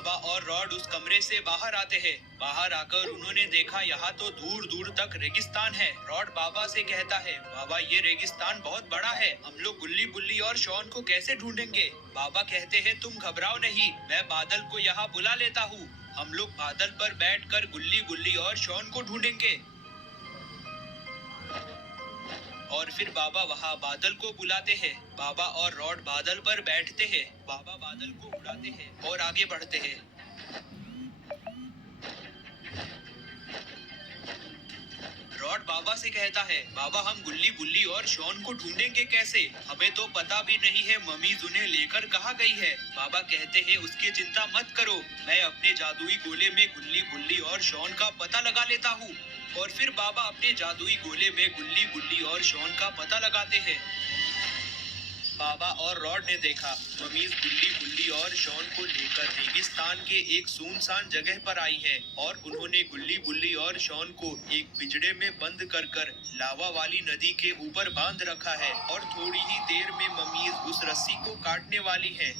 बाबा और रॉड उस कमरे से बाहर आते हैं। बाहर आकर उन्होंने देखा यहाँ तो दूर दूर तक रेगिस्तान है। रॉड बाबा से कहता है, बाबा ये रेगिस्तान बहुत बड़ा है, हम लोग गुल्ली बुल्ली और शॉन को कैसे ढूंढेंगे? बाबा कहते हैं, तुम घबराओ नहीं, मैं बादल को यहाँ बुला लेता हूँ। हम लोग बादल पर बैठकर गुल्ली बुल्ली और शॉन को ढूंढेंगे। और फिर बाबा वहाँ बादल को बुलाते हैं। बाबा और रॉड बादल पर बैठते हैं। बाबा बादल को उड़ाते हैं और आगे बढ़ते हैं। रॉड बाबा से कहता है, बाबा हम गुल्ली बुल्ली और शॉन को ढूंढेंगे कैसे? हमें तो पता भी नहीं है मम्मीज उन्हें लेकर कहाँ गई है। बाबा कहते हैं, उसकी चिंता मत करो, मैं अपने जादुई गोले में गुल्ली बुल्ली और शॉन का पता लगा लेता हूँ। और फिर बाबा अपने जादुई गोले में गुल्ली बुल्ली और शॉन का पता लगाते हैं। बाबा और रॉड ने देखा मम्मीज गुल्ली बुल्ली और शॉन को लेकर रेगिस्तान के एक सुनसान जगह पर आई है और उन्होंने गुल्ली बुल्ली और शॉन को एक पिंजड़े में बंद कर लावा वाली नदी के ऊपर बांध रखा है और थोड़ी ही देर में मम्मीज उस रस्सी को काटने वाली है।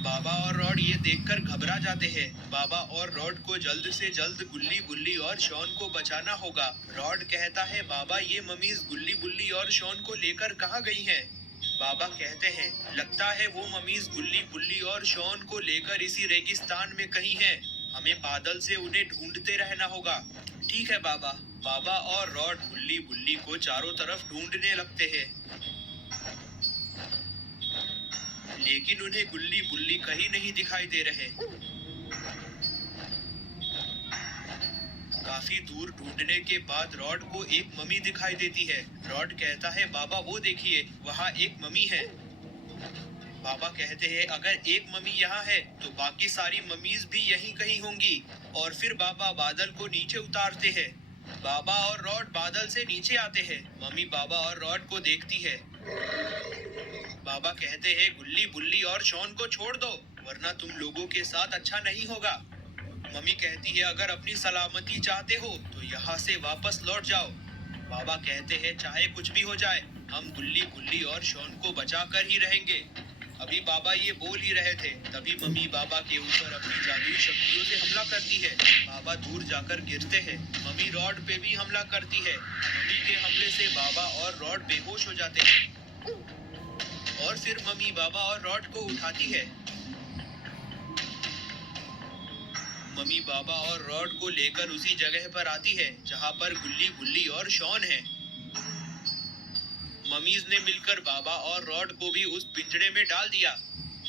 बाबा और रॉड ये देखकर घबरा जाते हैं। बाबा और रॉड को जल्द से जल्द गुल्ली बुल्ली और शॉन को बचाना होगा। रॉड कहता है, बाबा ये मम्मीज गुल्ली बुल्ली और शॉन को लेकर कहाँ गई हैं? बाबा कहते हैं, लगता है वो मम्मीज गुल्ली बुल्ली और शॉन को लेकर इसी रेगिस्तान में कहीं हैं। हमें बादल से उन्हें ढूंढते रहना होगा। ठीक है बाबा। बाबा और रॉड गुल्ली बुल्ली को चारों तरफ ढूंढने लगते हैं, लेकिन उन्हें गुल्ली बुल्ली कहीं नहीं दिखाई दे रहे। काफी दूर ढूंढने के बाद रॉड को एक मम्मी दिखाई देती है। रॉड कहता है, बाबा वो देखिए, वहाँ एक मम्मी है। बाबा कहते हैं, अगर एक मम्मी यहाँ है तो बाकी सारी मम्मीज भी यहीं कहीं होंगी। और फिर बाबा बादल को नीचे उतारते हैं। बाबा और रॉड बादल से नीचे आते हैं। मम्मी बाबा और रॉड को देखती है। बाबा कहते हैं, गुल्ली बुल्ली और शॉन को छोड़ दो, वरना तुम लोगों के साथ अच्छा नहीं होगा। मम्मी कहती है, अगर अपनी सलामती चाहते हो तो यहाँ से वापस लौट जाओ। बाबा कहते हैं, चाहे कुछ भी हो जाए, हम गुल्ली बुल्ली और शॉन को बचा कर ही रहेंगे। अभी बाबा ये बोल ही रहे थे, तभी मम्मी बाबा के ऊपर अपनी जादुई शक्तियों से हमला करती है। बाबा दूर जाकर गिरते हैं। मम्मी रॉड पे भी हमला करती है। मम्मी के हमले से बाबा और रॉड बेहोश हो जाते हैं। और फिर मम्मी बाबा और रॉड को उठाती है। मम्मी बाबा और रॉड को लेकर उसी जगह पर आती है जहां पर गुल्ली बुल्ली और शॉन है। मम्मीज ने मिलकर बाबा और रॉड को भी उस पिंजड़े में डाल दिया।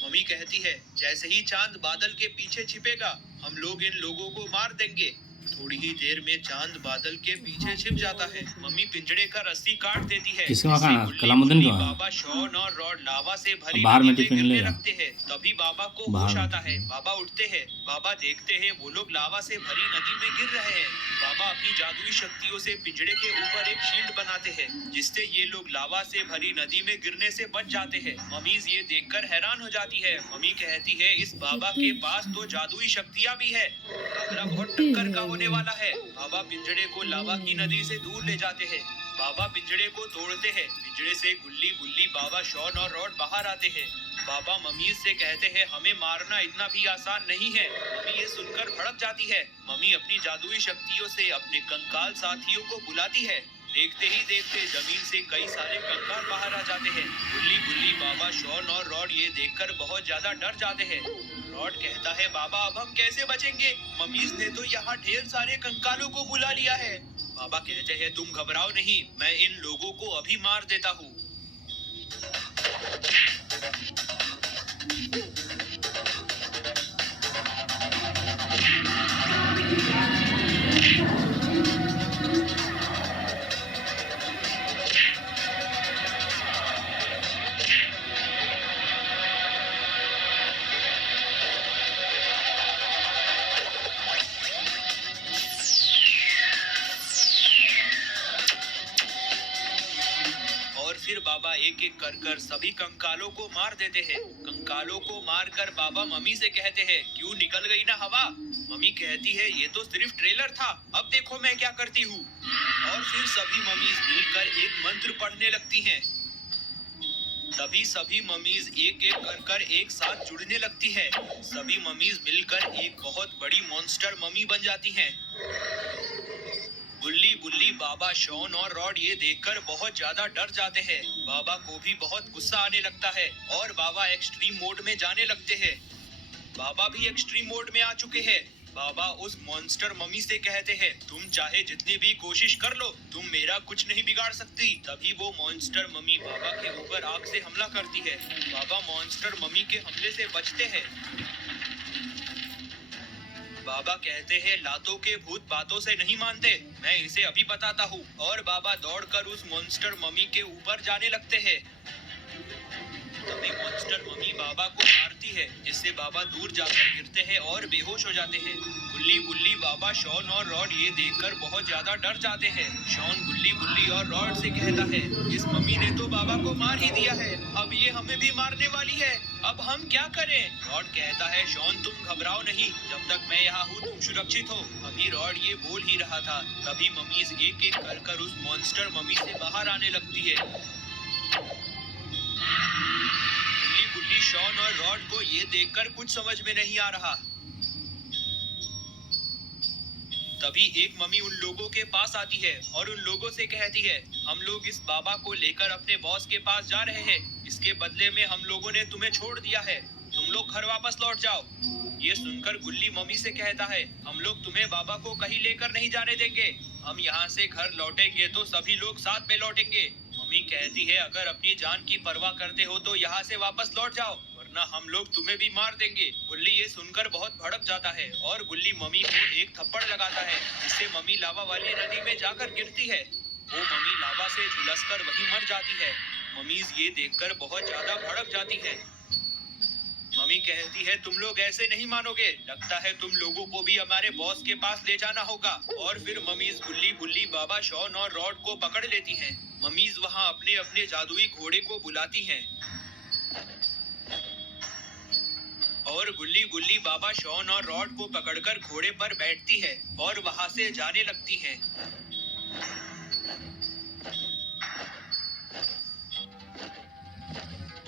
मम्मी कहती है, जैसे ही चांद बादल के पीछे छिपेगा, हम लोग इन लोगों को मार देंगे। थोड़ी ही देर में चांद बादल के पीछे छिप जाता है। मम्मी पिंजड़े का रस्सी काट देती है। बाबा शॉन और रॉड लावा से भरी नदी में गिरने लगते हैं। तभी बाबा को होश आता है। बाबा उठते हैं। बाबा देखते हैं वो लोग लावा से भरी नदी में गिर रहे हैं। बाबा अपनी जादुई शक्तियों से पिंजड़े के ऊपर एक शील्ड बनाते हैं, जिससे ये लोग लावा से भरी नदी में गिरने से बच जाते हैं। मम्मीज ये देखकर हैरान हो जाती है। मम्मी कहती है, इस बाबा के पास तो जादुई शक्तियाँ भी है, खतरा बहुत टक्कर का होने वाला है। बाबा पिंजड़े को लावा की नदी से दूर ले जाते हैं। बाबा पिंजड़े को तोड़ते हैं। पिंजड़े से गुल्ली बुल्ली, बाबा शॉन और रॉड बाहर आते हैं। बाबा मम्मी से कहते हैं, हमें मारना इतना भी आसान नहीं है। मम्मी ये सुनकर भड़क जाती है। मम्मी अपनी जादुई शक्तियों से अपने कंकाल साथियों को बुलाती है। देखते ही देखते जमीन से कई सारे कंकाल बाहर आ जाते हैं। गुल्ली बुल्ली, बाबा शॉन और रॉड ये देखकर बहुत ज्यादा डर जाते हैं। रॉड कहता है, बाबा अब हम कैसे बचेंगे? मम्मीज ने तो यहाँ ढेर सारे कंकालों को बुला लिया है। बाबा कहते हैं, तुम घबराओ नहीं, मैं इन लोगों को अभी मार देता हूँ। फिर बाबा एक एक कर सभी कंकालों को मार देते हैं। कंकालों को मारकर बाबा मम्मी से कहते हैं, क्यों निकल गई ना हवा? मम्मी कहती है, ये तो सिर्फ ट्रेलर था, अब देखो मैं क्या करती हूँ। और फिर सभी मम्मीज मिलकर एक मंत्र पढ़ने लगती हैं। तभी सभी मम्मीज एक एक कर एक साथ जुड़ने लगती है। सभी मम्मीज मिलकर एक बहुत बड़ी मॉन्स्टर मम्मी बन जाती हैं। गुल्ली, बुल्ली, बाबा, शॉन और रॉड ये देखकर बहुत ज्यादा डर जाते हैं। बाबा को भी बहुत गुस्सा आने लगता है और बाबा एक्सट्रीम मोड में जाने लगते हैं। बाबा भी एक्सट्रीम मोड में आ चुके हैं। बाबा उस मॉन्स्टर मम्मी से कहते हैं, तुम चाहे जितनी भी कोशिश कर लो, तुम मेरा कुछ नहीं बिगाड़ सकती। तभी वो मॉन्स्टर मम्मी बाबा के ऊपर आग से हमला करती है। बाबा मॉन्स्टर मम्मी के हमले से बचते हैं। बाबा कहते हैं, लातों के भूत बातों से नहीं मानते, मैं इसे अभी बताता हूँ। और बाबा दौड़कर उस मॉन्स्टर मम्मी के ऊपर जाने लगते हैं। तभी मॉन्स्टर मम्मी बाबा को मारती है, जिससे बाबा दूर जाकर गिरते हैं और बेहोश हो जाते हैं। गुल्ली, बुल्ली, बाबा, शॉन और रॉड ये देखकर बहुत ज्यादा डर जाते हैं। शॉन गुल्ली, बुल्ली और रॉड से कहता है, इस मम्मी ने तो बाबा को मार ही दिया है, अब ये हमें भी मारने वाली है, अब हम क्या करें? रॉड कहता है, शॉन तुम घबराओ नहीं, जब तक मैं यहाँ हूँ तुम सुरक्षित हो। अभी रॉड ये बोल ही रहा था, तभी मम्मीज एक एक कर उस मॉन्स्टर मम्मी से बाहर आने लगती है। गुल्ली, शॉन और रॉड को ये देखकर कुछ समझ में नहीं आ रहा। तभी एक मम्मी उन लोगों के पास आती है और उन लोगों से कहती है, हम लोग इस बाबा को लेकर अपने बॉस के पास जा रहे हैं। इसके बदले में हम लोगों ने तुम्हें छोड़ दिया है, तुम लोग घर वापस लौट जाओ। ये सुनकर गुल्ली मम्मी से कहता है, हम लोग तुम्हें बाबा को कहीं लेकर नहीं जाने देंगे, हम यहाँ से घर लौटेंगे तो सभी लोग साथ में लौटेंगे। मम्मी कहती है, अगर अपनी जान की परवाह करते हो तो यहाँ से वापस लौट जाओ, वरना हम लोग तुम्हें भी मार देंगे। गुल्ली ये सुनकर बहुत भड़क जाता है और गुल्ली मम्मी को एक थप्पड़ लगाता है, जिससे मम्मी लावा वाली नदी में जाकर गिरती है। वो मम्मी लावा से झुलसकर वहीं मर जाती है। मम्मीज ये देखकर बहुत ज्यादा भड़क जाती है। मम्मी कहती है, तुम लोग ऐसे नहीं मानोगे, लगता है तुम लोगों को भी हमारे बॉस के पास ले जाना होगा। और फिर मम्मीज गुल्ली, बुल्ली, बाबा, शॉन और रॉड को पकड़ लेती हैं। मम्मीज वहाँ अपने अपने जादुई घोड़े को बुलाती हैं और गुल्ली, बुल्ली, बाबा, शॉन और रॉड को पकड़कर घोड़े पर बैठती है और वहाँ से जाने लगती हैं।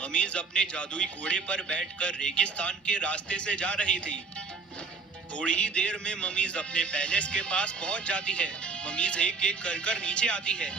मम्मीज अपने जादुई घोड़े पर बैठकर रेगिस्तान के रास्ते से जा रही थी। थोड़ी ही देर में मम्मीज अपने पैलेस के पास पहुंच जाती है। मम्मीज एक एक कर नीचे आती है।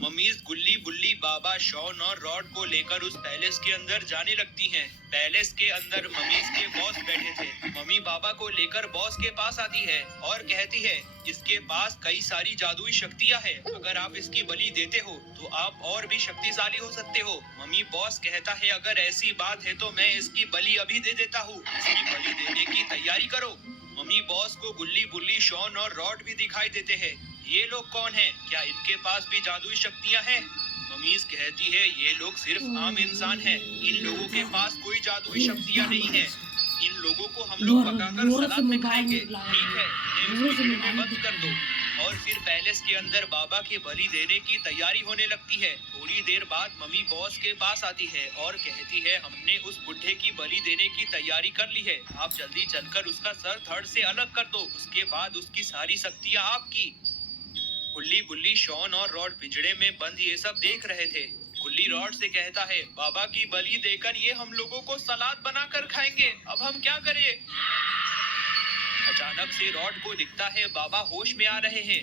मम्मीज गुल्ली, बुल्ली, बाबा, शॉन और रॉड को लेकर उस पैलेस के अंदर जाने लगती हैं। पैलेस के अंदर मम्मीज के बॉस बैठे थे। मम्मी बाबा को लेकर बॉस के पास आती है और कहती है, इसके पास कई सारी जादुई शक्तियां हैं, अगर आप इसकी बलि देते हो तो आप और भी शक्तिशाली हो सकते हो। मम्मी बॉस कहता है, अगर ऐसी बात है तो मैं इसकी बलि अभी दे देता हूँ, इसकी बलि देने की तैयारी करो। मम्मी बॉस को गुल्ली, बुल्ली, शॉन और रॉड भी दिखाई देते हैं। ये लोग कौन हैं? क्या इनके पास भी जादुई शक्तियां हैं? मम्मीज कहती है, ये लोग सिर्फ आम इंसान हैं, इन लोगों के पास कोई जादुई शक्तियां नहीं है। इन लोगों को हम लोग पकाकर सलाद में खाएंगे, ठीक है, इन्हें उस पिंजरे में बंद कर दो। और फिर पैलेस के अंदर बाबा की बलि देने की तैयारी होने लगती है। थोड़ी देर बाद मम्मी बॉस के पास आती है और कहती है, हमने उस बुढ़े की बलि देने की तैयारी कर ली है, आप जल्दी चलकर उसका सर धड़ से अलग कर दो, उसके बाद उसकी सारी शक्तियाँ आपकी। गुल्ली, बुल्ली, शॉन और रॉड पिंजरे में बंद ये सब देख रहे थे। गुल्ली रॉड से कहता है, बाबा की बलि देकर ये हम लोगों को सलाद बनाकर खाएंगे, अब हम क्या करें? अचानक से रॉड को दिखता है बाबा होश में आ रहे हैं।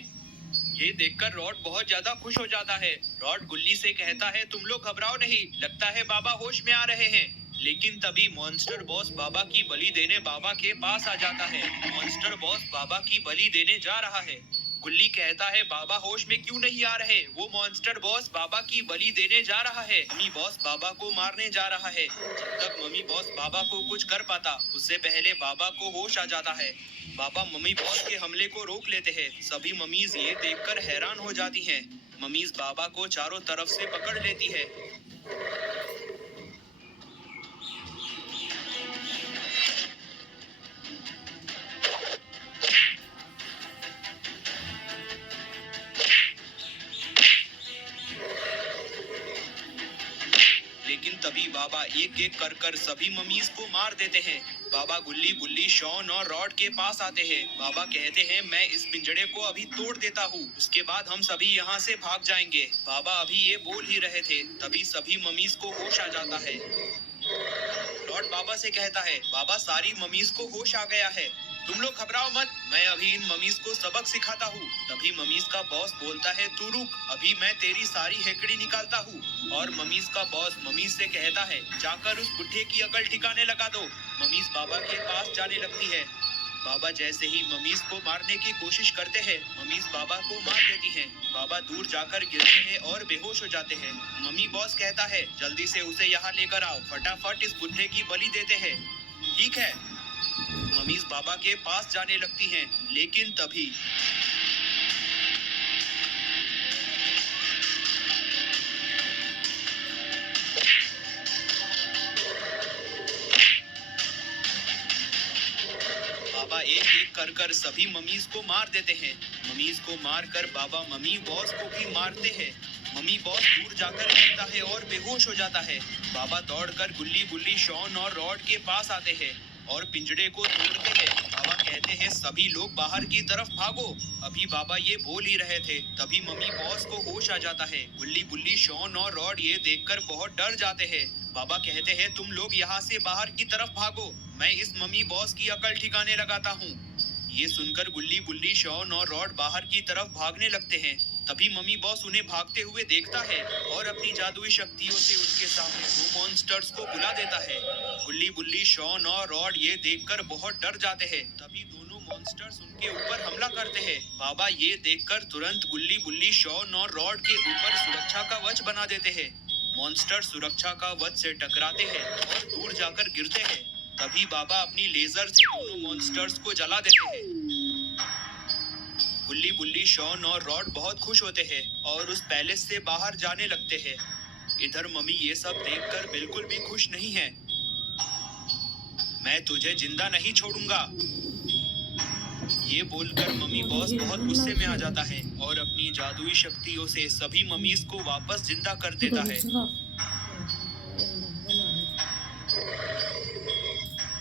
ये देखकर रॉड बहुत ज्यादा खुश हो जाता है। रॉड गुल्ली से कहता है, तुम लोग घबराओ नहीं, लगता है बाबा होश में आ रहे हैं। लेकिन तभी मॉन्स्टर बॉस बाबा की बलि देने बाबा के पास आ जाता है। मॉन्स्टर बॉस बाबा की बलि देने जा रहा है। गुल्ली कहता है, बाबा होश में क्यों नहीं आ रहे? वो मॉन्स्टर बॉस बाबा की बलि देने जा रहा है, मम्मी बॉस बाबा को मारने जा रहा है। जब तक मम्मी बॉस बाबा को कुछ कर पाता, उससे पहले बाबा को होश आ जाता है। बाबा मम्मी बॉस के हमले को रोक लेते हैं। सभी मम्मीज ये देखकर हैरान हो जाती हैं। मम्मीज बाबा को चारों तरफ से पकड़ लेती है। लेकिन तभी बाबा एक एक कर सभी मम्मीज को मार देते हैं। बाबा गुल्ली बुल्ली शॉन और रॉड के पास आते हैं। बाबा कहते हैं मैं इस पिंजड़े को अभी तोड़ देता हूँ, उसके बाद हम सभी यहाँ से भाग जाएंगे। बाबा अभी ये बोल ही रहे थे, तभी सभी मम्मीज को होश आ जाता है। रॉड बाबा से कहता है, बाबा सारी मम्मीज को होश आ गया है, तुम लोग घबराओ मत, मैं अभी इन मम्मीज को सबक सिखाता हूँ। तभी मम्मीज का बॉस बोलता है, तू रुक, अभी मैं तेरी सारी हेकड़ी निकालता हूँ। और मम्मीज का बॉस मम्मीज से कहता है, जाकर उस बुढ़े की अकल ठिकाने लगा दो। मम्मीज बाबा के पास जाने लगती है। बाबा जैसे ही मम्मीज को मारने की कोशिश करते हैं, मम्मीज बाबा को मार देती हैं। बाबा दूर जाकर गिरते हैं और बेहोश हो जाते हैं। मम्मी बॉस कहता है, जल्दी से उसे यहाँ लेकर आओ, फटाफट इस बुढ़े की बलि देते हैं। ठीक है। मम्मीज बाबा के पास जाने लगती हैं, लेकिन तभी बाबा एक एक कर सभी मम्मीज को मार देते हैं। मम्मीज को मारकर बाबा मम्मी बॉस को भी मारते हैं। मम्मी बॉस दूर जाकर गिरता है और बेहोश हो जाता है। बाबा दौड़कर गुल्ली बुल्ली शॉन और रॉड के पास आते हैं और पिंजड़े को तोड़ते हैं। बाबा कहते हैं, सभी लोग बाहर की तरफ भागो। अभी बाबा ये बोल ही रहे थे, तभी मम्मी बॉस को होश आ जाता है। गुल्ली बुल्ली शॉन और रॉड ये देखकर बहुत डर जाते हैं। बाबा कहते हैं, तुम लोग यहाँ से बाहर की तरफ भागो, मैं इस मम्मी बॉस की अकल ठिकाने लगाता हूँ। ये सुनकर गुल्ली बुल्ली शॉन और रॉड बाहर की तरफ भागने लगते हैं। तभी मम्मी बॉस उन्हें भागते हुए देखता है और अपनी जादुई शक्तियों से उनके सामने दो मॉन्स्टर्स को बुला देता है। गुल्ली बुल्ली शॉन और रॉड ये देखकर बहुत डर जाते हैं। तभी दोनों मॉन्स्टर्स उनके ऊपर हमला करते हैं। बाबा ये देखकर तुरंत गुल्ली बुल्ली शॉन और रॉड के ऊपर सुरक्षा का कवच बना देते हैं। मॉन्स्टर सुरक्षा का कवच से टकराते हैं और दूर जाकर गिरते हैं। तभी बाबा अपनी लेजर से दोनों मॉन्स्टर्स को जला देते हैं। गुल्ली बुल्ली शॉन और रॉड बहुत खुश होते हैं और उस पैलेस से बाहर जाने लगते हैं। इधर मम्मी ये सब देखकर बिल्कुल भी खुश नहीं है। मैं तुझे जिंदा नहीं छोड़ूंगा, ये बोलकर मम्मी बॉस बहुत गुस्से में आ जाता है और अपनी जादुई शक्तियों से सभी मम्मीज को वापस जिंदा कर देता है।